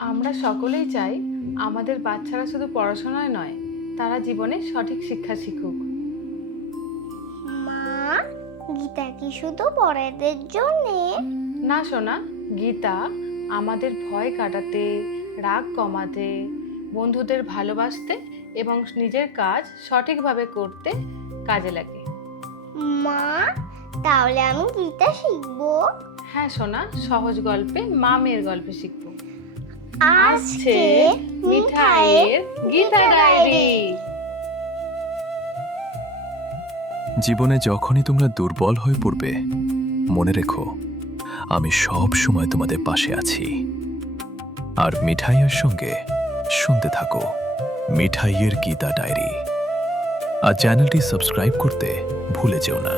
আমরা সকলেই চাই আমাদের বাচ্চারা শুধু পড়াশোনায় নয়, তারা জীবনে সঠিক শিক্ষা শিখুক। মা, গীতা কি শুধু বড়দের জন্যে? না সোনা, গীতা আমাদের ভয় কাটাতে, রাগ কমাতে, বন্ধুদের ভালোবাসতে এবং নিজের কাজ সঠিকভাবে করতে কাজে লাগে। মা, তাহলে আমি গীতা শিখবো? হ্যাঁ সোনা, সহজ গল্পে মা মেয়ের গল্পে শিখবো। আজকে মিঠাইয়ের গীতা ডায়েরি। জীবনে যখনই তোমরা দুর্বল হয়ে পড়বে, মনে রেখো আমি সব সময় তোমাদের পাশে আছি। আর মিঠাইয়ের সঙ্গে শুনতে থাকো মিঠাইয়ের গীতা ডায়েরি। আর চ্যানেলটি সাবস্ক্রাইব করতে ভুলে যেও না।